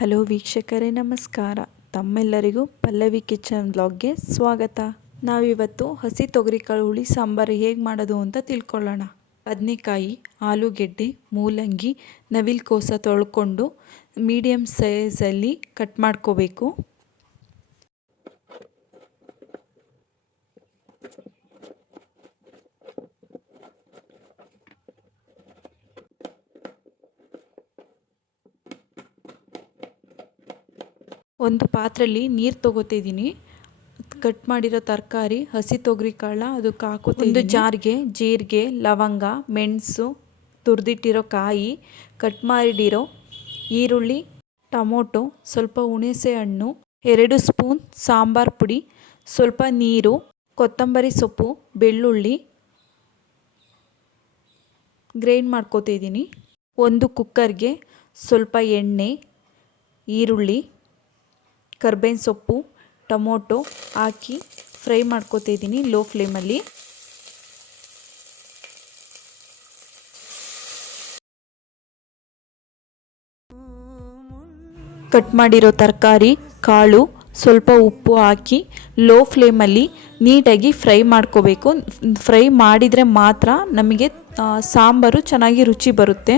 Hello ವೀಕ್ಷಕರೇ, ನಮಸ್ಕಾರ. ತಮ್ಮೆಲ್ಲರಿಗೂ ಪಲ್ಲವಿ ಕಿಚನ್ ಬ್ಲಾಗ್ಗೆ ಸ್ವಾಗತ. ನಾವಿವತ್ತು ಹಸಿ ತೊಗರಿಕಾಳು ಹುಳಿ ಸಾಂಬಾರು ಹೇಗೆ ಮಾಡೋದು ಅಂತ ತಿಳ್ಕೊಳ್ಳೋಣ. ಬದನೆಕಾಯಿ, ಆಲೂಗೆಡ್ಡೆ, ಮೂಲಂಗಿ, ನವಿಲ್ಕೋಸ ತೊಳ್ಕೊಂಡು ಮೀಡಿಯಮ್ ಸೈಜಲ್ಲಿ ಕಟ್ ಮಾಡ್ಕೋಬೇಕು. ಒಂದು ಪಾತ್ರೆಯಲ್ಲಿ ನೀರು ತೊಗೋತಿದ್ದೀನಿ ಕಟ್ ಮಾಡಿರೋ ತರಕಾರಿ ಹಸಿ ತೊಗರಿ ಕಾಳ ಅದಕ್ಕೆ ಹಾಕೋ ಒಂದು ಜಾರ್ಗೆ ಜೀರಿಗೆ ಲವಂಗ ಮೆಣಸು ತುರಿದಿಟ್ಟಿರೋ ಕಾಯಿ ಕಟ್ ಮಾಡಿಡಿರೋ ಈರುಳ್ಳಿ ಟೊಮೊಟೊ ಸ್ವಲ್ಪ ಹುಣಸೆ ಹಣ್ಣು ಎರಡು ಸ್ಪೂನ್ ಸಾಂಬಾರು ಪುಡಿ ಸ್ವಲ್ಪ ನೀರು ಕೊತ್ತಂಬರಿ ಸೊಪ್ಪು ಬೆಳ್ಳುಳ್ಳಿ. ಗ್ರೈಂಡ್ ಮಾಡ್ಕೋತಿದ್ದೀನಿ ಒಂದು ಕುಕ್ಕರ್ಗೆ ಸ್ವಲ್ಪ ಎಣ್ಣೆ ಈರುಳ್ಳಿ. ಕರ್ಬೇವಿನ ಸೊಪ್ಪು, ಟೊಮೊಟೊ ಹಾಕಿ ಫ್ರೈ ಮಾಡ್ಕೋತಿದ್ದೀನಿ ಲೋ ಫ್ಲೇಮಲ್ಲಿ. ಕಟ್ ಮಾಡಿರೋ ತರಕಾರಿ, ಕಾಳು, ಸ್ವಲ್ಪ ಉಪ್ಪು ಹಾಕಿ ಲೋ ಫ್ಲೇಮಲ್ಲಿ ನೀಟಾಗಿ ಫ್ರೈ ಮಾಡ್ಕೋಬೇಕು. ಫ್ರೈ ಮಾಡಿದರೆ ಮಾತ್ರ ನಮಗೆ ಸಾಂಬಾರು ಚೆನ್ನಾಗಿ ರುಚಿ ಬರುತ್ತೆ.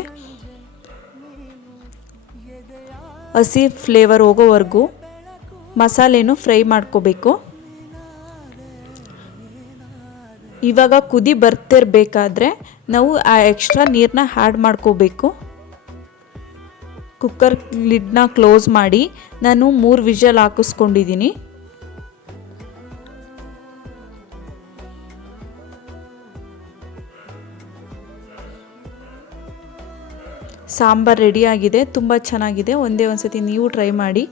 ಹಸಿ ಫ್ಲೇವರ್ ಹೋಗೋವರೆಗೂ ಮಸಾಲೆನೂ ಫ್ರೈ ಮಾಡ್ಕೋಬೇಕು. ಇವಾಗ ಕುದಿ ಬರ್ತಿರ್ಬೇಕಾದ್ರೆ ನಾವು ಆ ಎಕ್ಸ್ಟ್ರಾ ನೀರನ್ನ ಆ್ಯಡ್ ಮಾಡ್ಕೋಬೇಕು. ಕುಕ್ಕರ್ ಲಿಡ್ನ ಕ್ಲೋಸ್ ಮಾಡಿ ನಾನು ಮೂರು ವಿಷಲ್ ಹಾಕಿಸ್ಕೊಂಡಿದ್ದೀನಿ ಸಾಂಬಾರು ರೆಡಿಯಾಗಿದೆ ತುಂಬ ಚೆನ್ನಾಗಿದೆ. ಒಂದೇ ಒಂದು ಸತಿ ನೀವು ಟ್ರೈ ಮಾಡಿ.